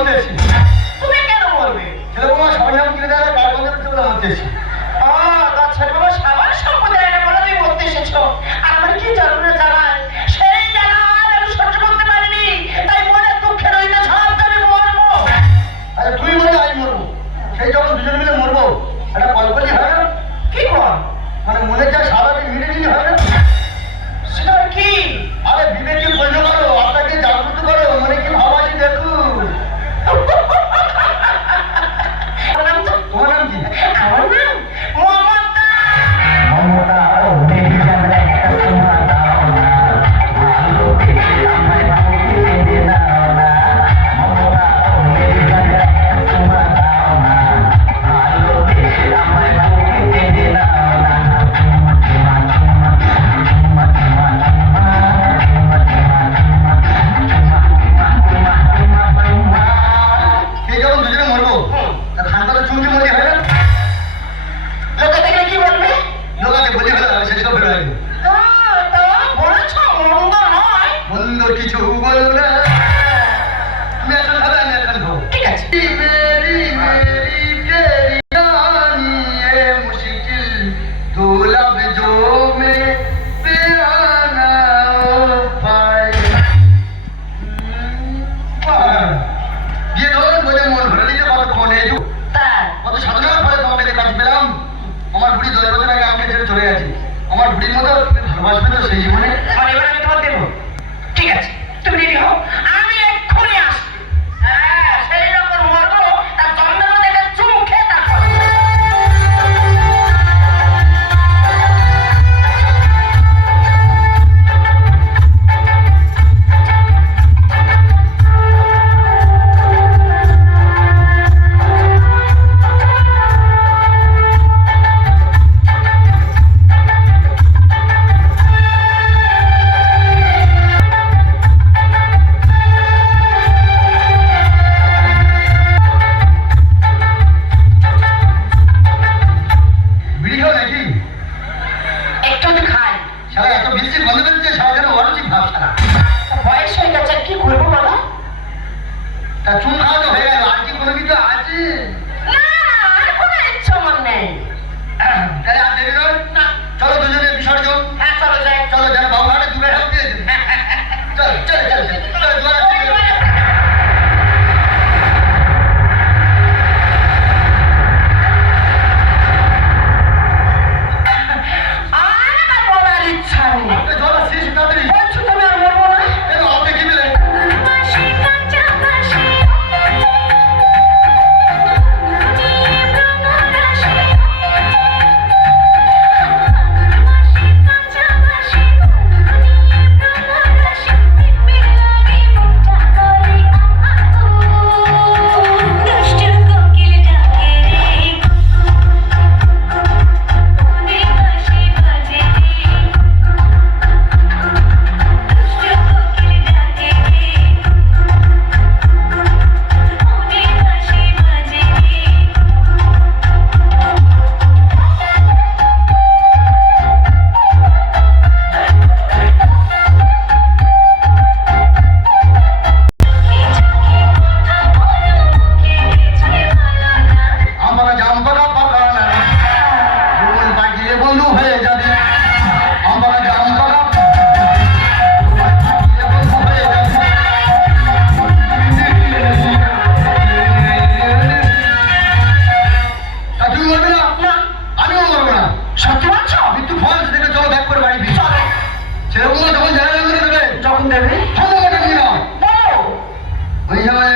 মরতেছি। তুমি কেন মরবে? ছেলে বৌমা সবাই নাম কিনে দেয়, কার বন্ধের জন্য মরতেছি। ছেলে বাবা সবার সম্পদে একটা বলে তুমি মরতে এসেছো, আর আমার কি জ্বালানো জ্বালায়, সেই জ্বালা আর আমি সহ্য করতে পারিনি, তাই মনে দুঃখের হইতে সব আমি মরবো। আরে তুই মরে আমি মরবো, সেই যখন দুজন মিলে মরবো একটা কলকলি হয় না? কি কর? মানে মনে যা সারাদিন মিলে হয় না? সেটা কি? আরে বিবেকে পূর্ণ করো, আপনাকে জাগ্রত করো, মনে কি ভাবাসি দেখুন। আমার নাম তো? তোমার নাম কি? আমার নাম মমতা। মমতা ও মেরি জান একটা তোমার দাও না, ভালো পেয়ে আমায় ভাবতে দে না। মমতা ও মেরি জান একটা তোমার দাও না, ভালো পেয়ে আমায় ভাবতে দে না। সেই যখন দুজনে মরবো খানটা চুমকি মরি হয় না? লোকে দেখলে কি বলবে? লোকাকে বলি হলো আমি শেষ করে রাখবো। তো বলেছ মন্দ নয়। মন্দ কিছু বলো না, তুমি এখন খাবে আমি এখন খাবো। ঠিক আছে। মেরি মেরি তেরি রানী এ মুশকিল দো লফজো মে বেআনা পায়। দিয়ে ধরুন বোঝে মন ভরে দিতে কতক্ষণ এই যুগ তাই কত সাধনার ফলে তোমাকে যে কাজ পেলাম। আমার বুড়ি 10 বছর আগে আমাকে ছেড়ে চলে গেছে। আমার বুড়ির মতো তুমি ভালোবাসবে তো সেই জীবনে? মানে এবার আমি তোমার দেবো। ঠিক আছে, তুমি রেডি হও, আমি এক্ষুনি আসছি। হ্যাঁ, সেই যখন মরবো তার জন্মের মধ্যে একটা চুম খেয়ে তারপর। বিড়ি খাও নাকি? একটু তো খাই। সারা এত বেশি গন্ধ বেরোচ্ছে, সারা যেন অরুচি ভাব সারা। বয়স হয়ে গেছে, কি করবো বলো? তা চুন খাওয়া তো হয়ে গেল, আর কি কোনো কিছু আছে? না, আর কোনো ইচ্ছা আমার নেই। তাহলে আর দেরি নয়, না। চলো দুজনে বিসর্জন। হ্যাঁ, চলো যাই। চলো যেন বাবুঘাটে দূরে ঢোক দিয়েছে। চল চল চল চল চল দুয়ারে ফিরে যাও। আর আমার বলার ইচ্ছা নেই। আপনি জল শেষ তাড়াতাড়ি। বলছো তুমি আর মরবো না? কেন আপনি কি পেলেন? আমরা জামপাড়া পাকা না, মন পাঠিয়ে বন্ধু হয়ে যাবে। আমরা জামপাড়া পাঠিয়ে বন্ধু হয়ে যাবে। তা তুমি মরবে না? না। আমিও মরবো না। সত্যি বলছো? মৃত্যু ফল সেটাকে চলো ব্যাক করে বাড়ি ফিরি। চলো। সেরকম যখন জানা জানা দেবে যখন দেবে সম্ভবত নিয়ে নাও। বলো। ওই সময়